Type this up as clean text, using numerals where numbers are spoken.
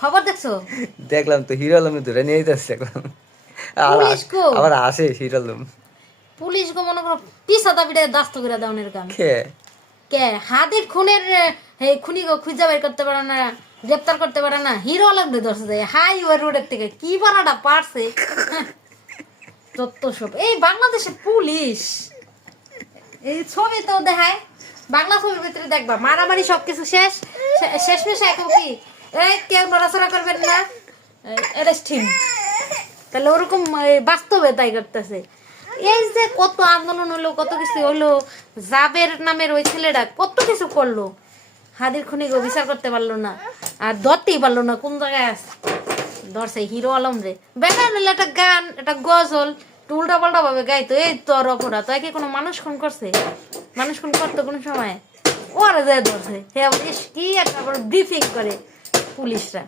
খবর দেখছো? দেখলাম তো, হিরো আলম ধরে নিয়ে যাচ্ছে দেখলাম। পুলিশ গো, আবার আসে হিরো আলম। পুলিশ গো মনে করো পিছা দাবিটা দাস্ত করে দেওয়ানের কাম। কে কে হাদির খুনের খুনি গো খুঁজে বের করতে পারে না, গ্রেপ্তার করতে পারে না, হিরো আলমরে ধরছে যায় হাইওয়ে রোডের থেকে, কি বানাটা পারছে। যত সব এই বাংলাদেশের পুলিশ, এই ছবি তো দেখায়, বাংলা ছবির ভিতরে দেখবা মারামারি সবকিছু শেষ, শেষমেশ এখন কি এই কেউ নড়াচড়া করবেন না, অ্যারেস্ট হিম। তাহলে ওরকম বাস্তবে তাই করতেছে। এই যে কত আন্দোলন হলো, কত কিছু হলো, জাবের নামের ওই ছেলেটা কত কিছু করলো, হাদির খুনিকে বিচার করতে পারলো না, আর ধরতেই পারলো না কোন জায়গায় আছে। ধরছে হিরো আলম রে, বেকার নিলে একটা গান, একটা গজল উল্টা পাল্টা ভাবে গাইতো, এই তোর অপরাধ, তাই কি কোনো মানুষ খুন করছে? মানুষ খুন করতো কোনো সময়? ওরা যায় ধরছে, হে কি একটা ব্রিফিং করে পুলিশরা।